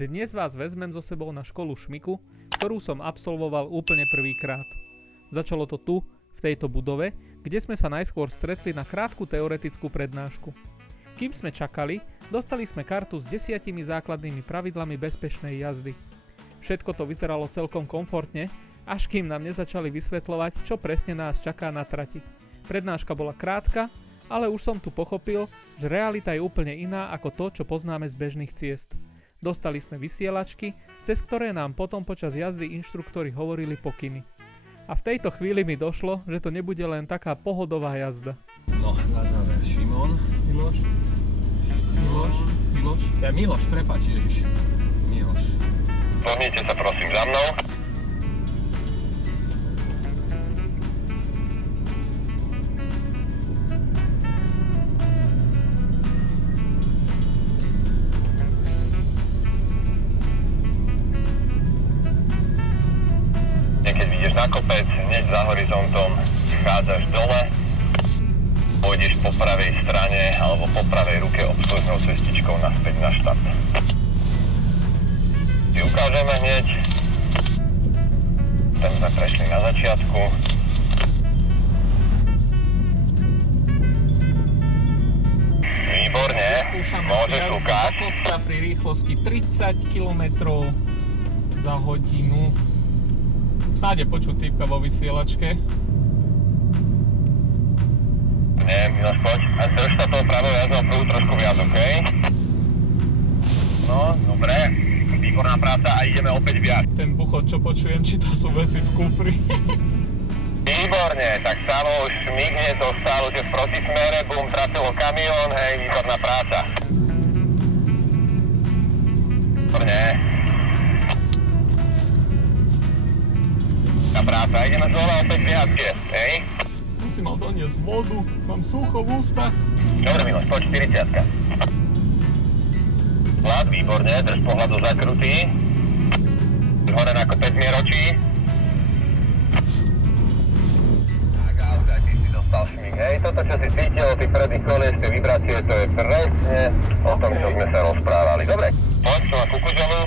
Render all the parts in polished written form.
Dnes vás vezmem so sebou na školu šmiku, ktorú som absolvoval úplne prvýkrát. Začalo to tu, v tejto budove, kde sme sa najskôr stretli na krátku teoretickú prednášku. Kým sme čakali, dostali sme kartu s 10 základnými pravidlami bezpečnej jazdy. Všetko to vyzeralo celkom komfortne, až kým nám nezačali vysvetľovať, čo presne nás čaká na trati. Prednáška bola krátka, ale už som tu pochopil, že realita je úplne iná ako to, čo poznáme z bežných ciest. Dostali sme vysielačky, cez ktoré nám potom počas jazdy inštruktori hovorili pokyny. A v tejto chvíli mi došlo, že to nebude len taká pohodová jazda. No, na záver Šimon, Miloš. Ja Miloš, prepáč, Ježiš. Miloš. Pohnite sa prosím za mnou. Keď ideš na kopec, hneď za horizontom schádzaš dole, pôjdeš po pravej strane alebo po pravej ruke obslužnou cestičkou naspäť na štart. Si ukážeme hneď. Tam sme prešli na začiatku. Výborne, môžeš ukáž. Do kopca pri rýchlosti 30 km za hodinu. Snáď je počuť týpka vo vysielačke. Nie, Miloš, poď. A drž sa toho pravého jazdného prúdu trošku viac, okej? No, dobre. Výborná práca a ideme opäť viac. Ten buchot, čo počujem, či to sú veci v kufri. Výborne, tak Samo už migne dostal, že v protismere, bum, trafilo kamión, hej, výborná práca. Výborne. Tá práca, ideme dole opäť viac, hej? Som si mal doniesť vodu, mám sucho v ústach. Dobre, Miloš, poď 40-ka. Vlad, výborne, drž pohľad do zakrutý. Hore na kopec mieročí. Tak, a ty si dostal šmík, hej? Toto, čo si cítil od tých predných kolies, tie vibrácie, to je presne o tom, čo sme sa rozprávali. Dobre, poď na Kukužovu.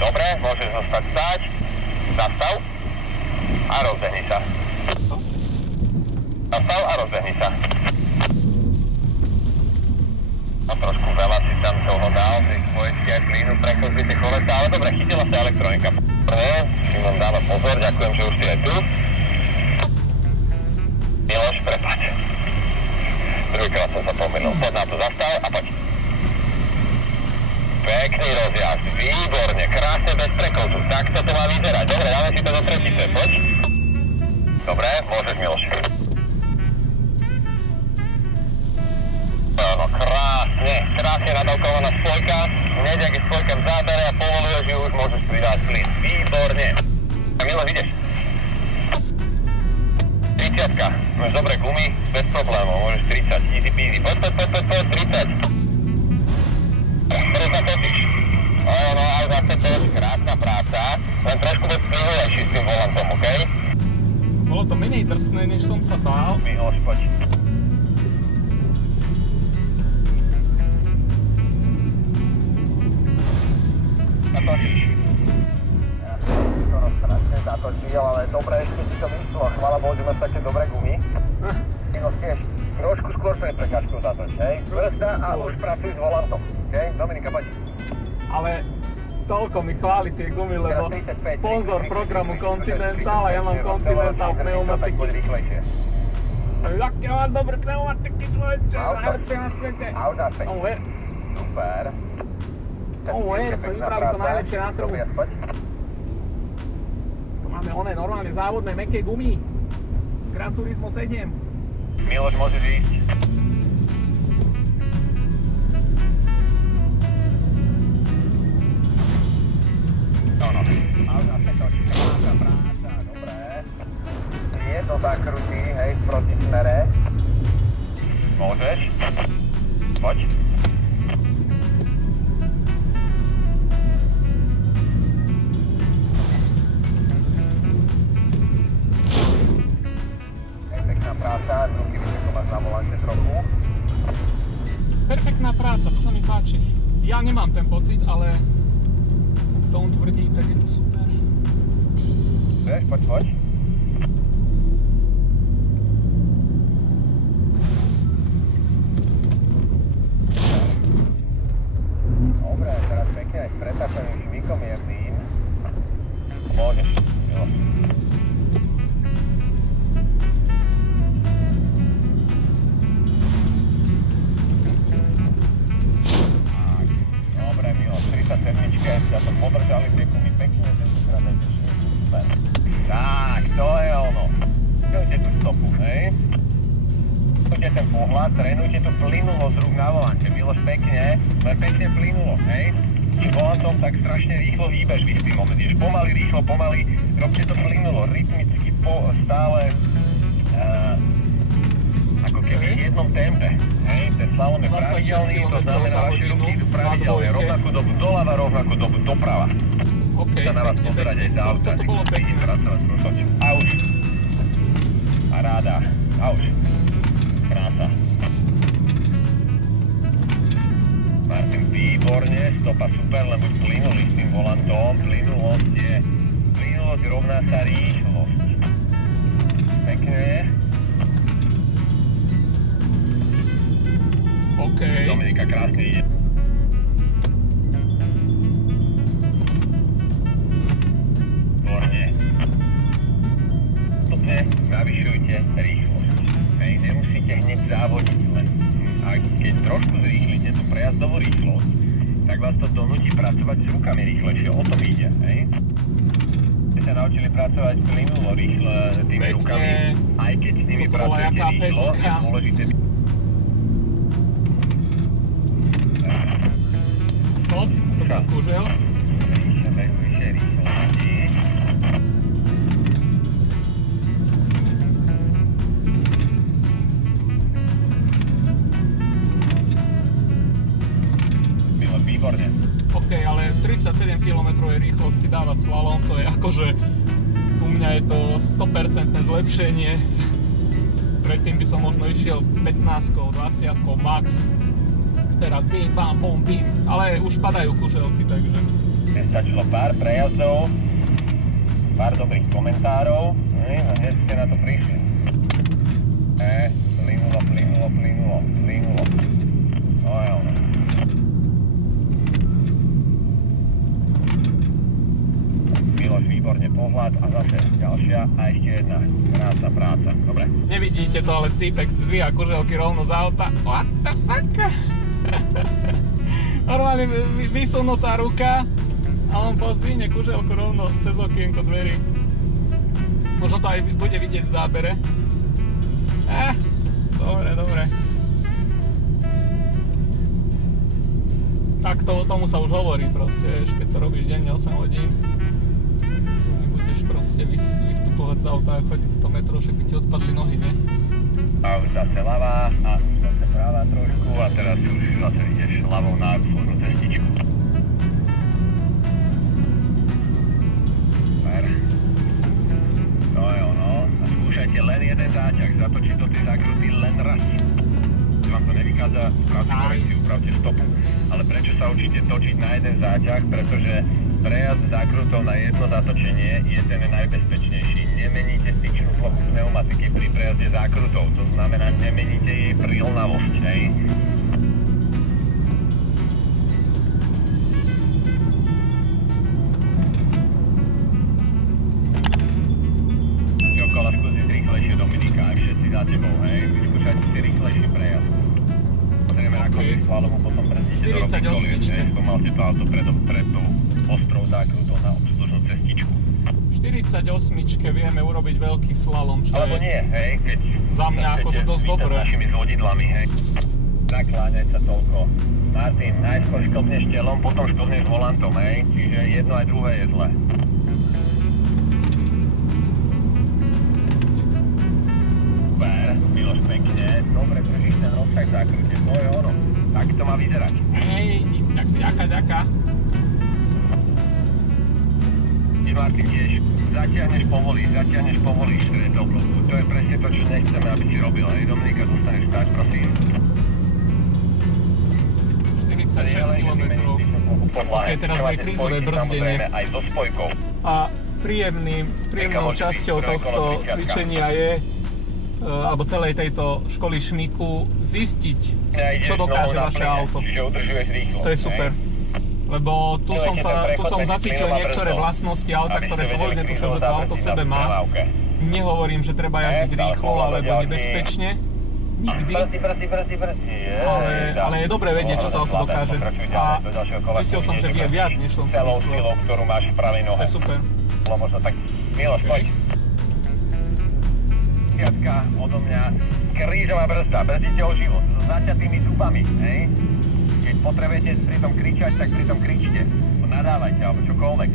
Dobre, môžeš zostať stáť. Zastav. A rozbehni sa. Zastav a rozbehni sa. No trošku veľa si tam toho dal, tej svoječky aj plynu, prekozli tie kolesa, ale dobre, chytila sa elektronika. Prvé, Šimon dáva pozor, ďakujem, že už si aj tu. Miloš, prepáč. Druhýkrát som sa pomenul. Poď na to, zastav a poď. Pekný rozjazd, výborne, krásne bez prekozu. Takto to má vyzerať. Dobre, dáme si to do tretice, poď. Dobre, môžeš, Miloš. Áno, krásne nadávkovaná spojka. Hneď, ak je spojka v zábere a povoluješ ju, už môžeš pridať plyn. Výborne. A Miloš, ideš. 30-ka. Máš dobré gumy, bez problémov, môžeš 30. Easy peasy. Poď, 30. Teraz zatočíš. Áno, aj zase to je krásna práca. Len trošku bez prihľadajší s tým volantom, okej? Bolo to menej drsné, než som sa bál. Miloš, poď. Zatočíš. Ja som skoro strašne zatočil, ale dobre, ešte si to myslel. Chvála Bohu, že máš také dobré gumy. Miloš, tiež trošku skôr pred prekažkou zatoč, hej? Brzda a už pracuj s volantom, okej? Dominika, poď. Ale toľko mi chváli tie gumy, lebo sponzor programu Continental a ja mám Continental pneumatiky. Poď rýchlejšie. Aké mám dobré pneumatiky, človeče, najlepšie na svete. A už naspäť. Super. Sme vybrali to najlepšie na trhu. Tu máme oné normálne závodné mäkké gumy. Gran Turismo 7. Miloš, môžeš ísť. Áno. A už naspäť točíš. Práca, dobré. Je to zakrutí, hej, v protismere. Môžeš. Poď. Pekná práca, ruky vidíš, to máš na volante trochu. Super. Vieš, poď. Dobre, teraz pekne aj s pretačeným šmíkom jedným. Môžeš, jo. Tak, dobre, Miloš, 37-čke, ja to podržali, vieku mi pekne, tentokrát aj ten šmík, super. Tak, to je ono. Trénujte tú stopu, hej? Trénujte ten pohľad, trénujte tú plynulosť rúk na volante. Miloš, pekne, len pekne plynulo, hej? Tým volantom tak strašne rýchlo hýbeš v istý moment. Ješ pomaly, rýchlo, pomaly, robte to plynulo, rytmicky, stále ako keby v jednom tempe, hej? Ten slalom je pravidelný, to znamená, vaše ruky idú pravidelne, rovnakú dobu doľava, rovnakú dobu doprava. OK, Sa na vás pozerať aj z auta, toto bolo pekné. pracovať skúšoč. Auž. Paráda. Auž. Krása. Martin, výborne, stopa super, len buď plynulý s tým volantom. Plynulosť rovná sa rýchlosť. Pekne. OK. Dominika, krásne ide. Navyšujte rýchlosť. Hej, nemusíte hneď závodiť, len aj keď trošku zrýchlite tú prejazdovú rýchlosť, tak vás to donúti pracovať s rukami rýchlejšie, o tom ide, hej? Ste sa naučili pracovať plynulo rýchle tými Pekne. rukami, aj keď s nimi Toto bola pracujete jaká rýchlo, pecka. je dôležité byť. Stop, to bol kužel. Vyššie rýchlosti. Výborne. OK, ale 37 km rýchlosti dávať slalom, to je akože u mňa je to 100% zlepšenie. Predtým by som možno išiel 15, 20 max. Teraz bim, bam, bom, bim. Ale už padajú kuželky, takže... Stačilo pár prejazdov, pár dobrých komentárov, a hneď ste na to prišli. Plynulo. To je ono. Miloš, výborne pohľad a zase ďalšia a ešte jedna. Krásna práca, dobre. Nevidíte to, ale týpek zvíja kuželky rovno z auta. What the fuck? Normálne vysunutá ruka a on pozdvihne kuželku rovno cez okienko dverí. Možno to aj bude vidieť v zábere. Dobre. Tak tomu sa už hovorí proste, vieš, keď to robíš denne 8 hodín. Nebudeš proste vystupovať z auta a chodiť 100 metrov, že by ti odpadli nohy, ne? A už zase ľavá a zase práva trošku a teraz už zase ideš ľavou na svojú cestičku. Super. To je ono. A skúšajte len jeden záťah, zatočiť do tej zákruty len raz. Keď vám to nevychádza, spravte korekciu, upravte stopu. Ale prečo sa učíte točiť na jeden záťah? Pretože prejazd zákrutou na jedno zatočenie je ten najbezpečnejší. Nemeníte styčnú plochu pneumatiky pri prejazde zákrutou. To znamená, nemeníte jej prilnavosť, hej? Okolo skúsiť rýchlejšie, Dominika, aj všetci za tebou, hej? Vyskúšajte si rýchlejší prejazd. Pozrieme na konci slalomu, potom prejdete do rovných kolies, hej? Spomalte to auto pred tou ostrou zákrutou na obslužnú cestičku. 48-čke vieme urobiť veľký slalom, čo Alebo je nie, hej, keď za mňa akože dosť s dobré. našimi zvodidlami, hej. Nakláňaj sa toľko. Martin, najskôr šklbneš telom, potom šklbneš volantom, hej. Čiže jedno aj druhé je zle. Super, Miloš, pekne. Dobre, držíš ten rozsah zákrute, to je ono. Tak to má vyzerať. Hej, ďaká. Martin, tiež zatiahneš, povolíš stretol bloku. To je presne to, čo nechceme, aby si robil. Hej, Dominika, zostaneš stáť, prosím. 48 36 km. Ok, teraz bude krízové brzdenie. Aj so spojkou. A príjemnou časťou tohto cvičenia je, alebo celej tejto školy šmiku, zistiť, čo dokáže vaše auto. Čiže udržuješ rýchlo. To je super. Lebo tu som zacítil niektoré vlastnosti auta, ktoré som vôbec netušil, že to auto v sebe má. Nehovorím, že treba jazdiť rýchlo alebo nebezpečne. Nikdy. Ale je dobré vedieť, čo to auto dokáže. A zistil som, že vie viac, než som si myslel. Ktorú máš v pravej nohe. To je super. Možno tak, Miloš, poď. Piatka odo mňa, krížová brzda, brzdíte o život, so zaťatými zubami, hej? Keď potrebujete pritom kričať, tak pritom kričte. Nadávajte, alebo čokoľvek.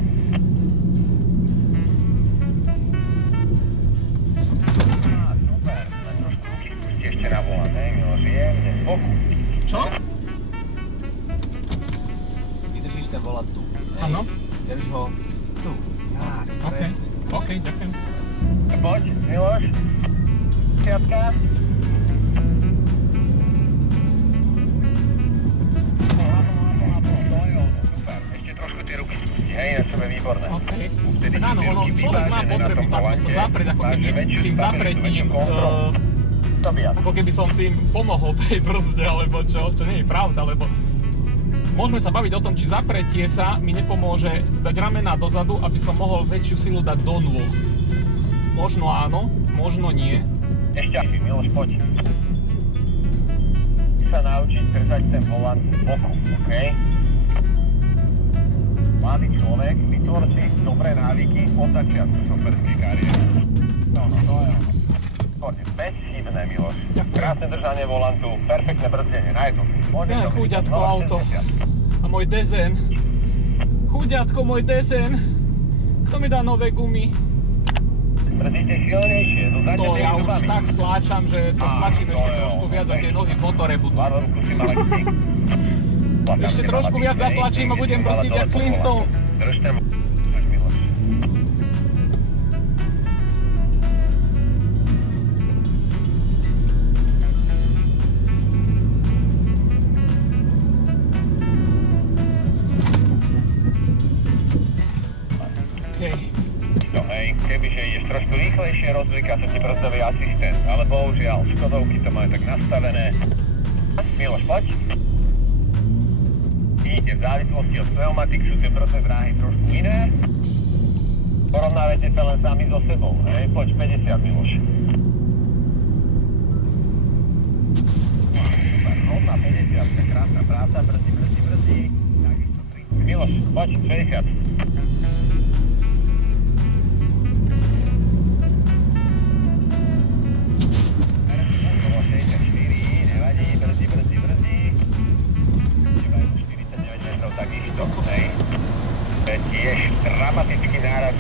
Super, len trošku ruky spustite ešte na volant, hej, Miloš, jemne, z boku. Čo? Vydržíš ten volant tu. Áno. Drž ho tu. Tak, presne. OK, ďakujem. Poď, Miloš. Piatka. Super, ešte trošku tie ruky spusti, hej, na sebe výborné. OK. Áno, človek má potrebu takto sa zaprieť, ako keby tým zapretím, ako keby som tým pomohol tej brzde, alebo čo nie je pravda, lebo môžeme sa baviť o tom, či zapretie sa mi nepomôže dať ramená dozadu, aby som mohol väčšiu silu dať do nôh. Možno áno, možno nie. Ešte asi, Miloš, poď. Chceš sa naučiť držať ten volant z boku, OK? Mladý človek, vytvor si dobré návyky od začiatku šoferskej kariéry. No, to je ono. Výborne, bezchybné, Miloš. Ďakujem. Krásne držanie volantu, perfektné brzdenie, najdu. Chúďatko auto. A môj dezen. Chúďatko, môj dezen. Kto mi dá nové gumy? Brzdíte silnejšie, so To zaťatými ja už zubami. tak stláčam, že to stlačím ešte trošku viac a tie nohy v motore budú. Ľavú ruku si mala ktík. Ešte trošku viac zatlačím a budem brzdiť jak Flintstone. Drž ten... Tak, Miloš. OK. No hej, kebyže ideš trošku rýchlejšie, rozvlíka sa ti brzdový asistent, ale bohužiaľ, Škodovky to majú tak nastavené. Miloš, poď. Vidíte, v závislosti od pneumatik sú tie brzdové dráhy trošku iné. Porovnávajte sa len sami so sebou, hej, poď 50, Miloš. Super, hodná 50, krásna práca, brzdi. Takisto 30. Miloš, poď, 60. Tiež dramatický náraz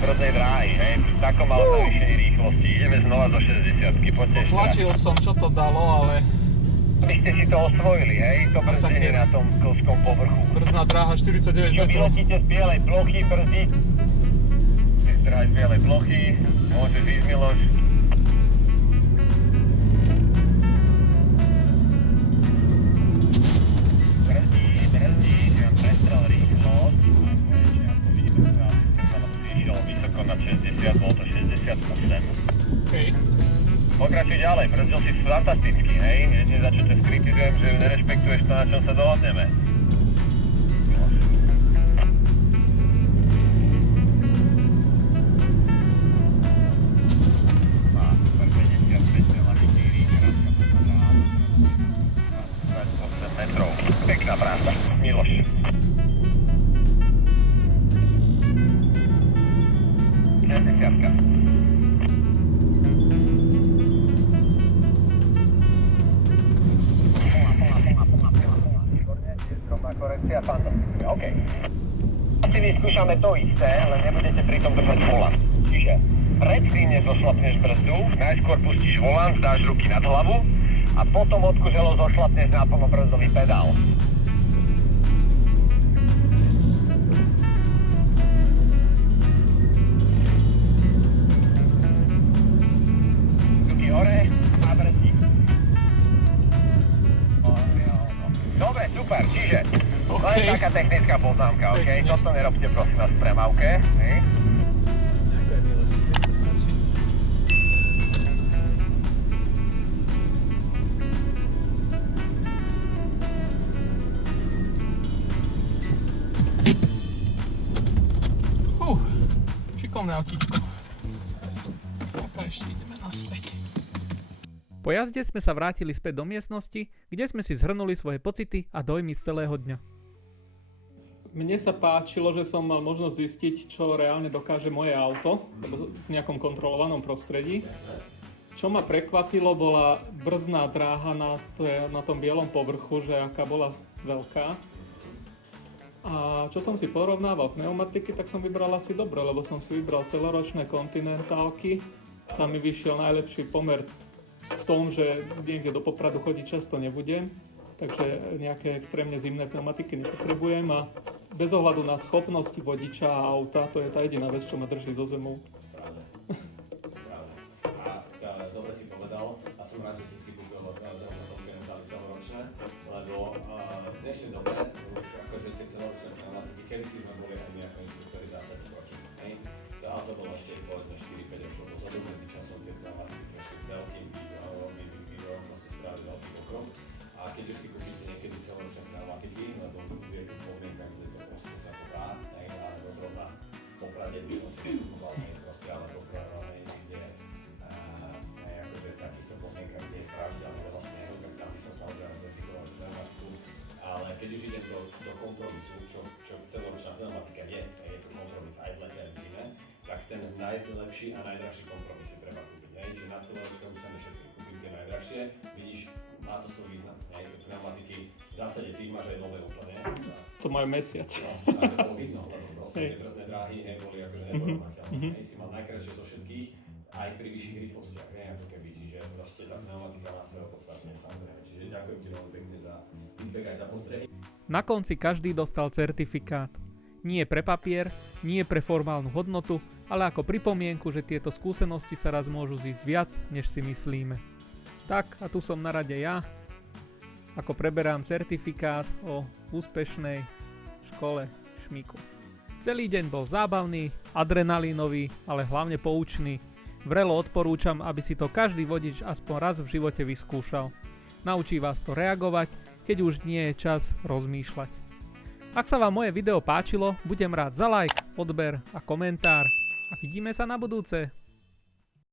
brzdnej dráhy, hej, v takom malom navýšení rýchlosti. Ideme znova zo 60-ky, poďte ešte raz. Tlačil som, čo to dalo, ale Aby ste si to osvojili, hej, to brzdenie na tom klskom povrchu. brzdná dráha 49 Čo metrov. vyletíte z bielej plochy, brzdiť. Chceš trhať z bielej plochy, môžeš ísť, Miloš. Brzdí, že vám prestrel rýchlosť. Vysoko na 60, bolo to 68. OK. Pokračuj ďalej, brzdil si fantasticky, hej? Jedine za čo ťa skritizujem, že nerešpektuješ to, na čom sa dohodneme. Má super 55, 4, krátka posadá. 28 metrov. Pekná práca. Miloš. Desiatka. Drobná korekcia, fantastické, OK. Asi vyskúšame to isté, len nebudete pritom držať volant. Čiže predtým, než zošlapneš brzdu, najskôr pustíš volant, dáš ruky nad hlavu a potom odkuželo zošlapneš naplno brzdový pedál. Ruky hore a brzdí. Dobre, super, čiže taká technická poznámka, OK? Toto nerobte prosím vás v premávke, hej? Ďakujem, milé, nech sa páči. Šikovné autíčko. A ešte ideme naspäť. Po jazde sme sa vrátili späť do miestnosti, kde sme si zhrnuli svoje pocity a dojmy z celého dňa. Mne sa páčilo, že som mal možnosť zistiť, čo reálne dokáže moje auto v nejakom kontrolovanom prostredí. Čo ma prekvapilo, bola brzdná dráha na tom bielom povrchu, že aká bola veľká. A čo som si porovnával pneumatiky, tak som vybral asi dobre, lebo som si vybral celoročné kontinentálky. Tam mi vyšiel najlepší pomer v tom, že niekde do Popradu chodiť často nebudem, takže nejaké extrémne zimné pneumatiky nepotrebujem a bez ohľadu na schopnosti vodiča a auta, to je tá jediná vec, čo ma drží zo zemou. A dobre si povedal a som rád, že si kúpil kontinentály celoročné, lebo v dnešnej dobe už akože tie celoročné pneumatiky, kedy si sme boli aj nejaké inštruktory zásadne proti. Ale to bolo ešte povedzme 4-5 rokov dozadu, medzi časom tie pneumatiky ešte veľkým vývojom proste spravili veľký pokrok. A keď už si kúpite niekedy celoročné pneumatiky, lebo je to podmienka, kde to proste sa podá, alebo zrovna v Poprade by som si kúpoval proste, ale Poprade niekde akože v takýchto podmienkach, kde je pravidelne veľa snehu, tak tam by som sa odbral verifikoval pneumatiku. Ale keď už idem do kompromisu, čo celoročná pneumatika je to kompromis aj v lete, aj v zime, tak ten najlepší a najdrahší kompromis si treba kúpiť. Čiže na celoročné už sa nešetrí, kúpim tie najdrahšie, vidíš, má to svoj význam. Pneumatiky, v zásade tých máš aj nové úplne. To majú mesiac. No, a to bolo vidno, lebo proste tie brzdné dráhy boli akože neporovnateľné. Si mal najkrajšie zo všetkých, aj pri vyšších rýchlostiach, ako keby, čiže proste tá pneumatika má svoje opodstatnenie, samozrejme. Čiže ďakujem ti veľmi pekne za feedback aj za postrehy. Na konci každý dostal certifikát. Nie pre papier, nie pre formálnu hodnotu, ale ako pripomienku, že tieto skúsenosti sa raz môžu zísť viac, než si myslíme. Tak, a tu som na rade ja, ako preberám certifikát o úspešnej škole Šmiku. Celý deň bol zábavný, adrenalínový, ale hlavne poučný. Vrelo odporúčam, aby si to každý vodič aspoň raz v živote vyskúšal. Naučí vás to reagovať, keď už nie je čas rozmýšľať. Ak sa vám moje video páčilo, budem rád za like, odber a komentár. A vidíme sa na budúce.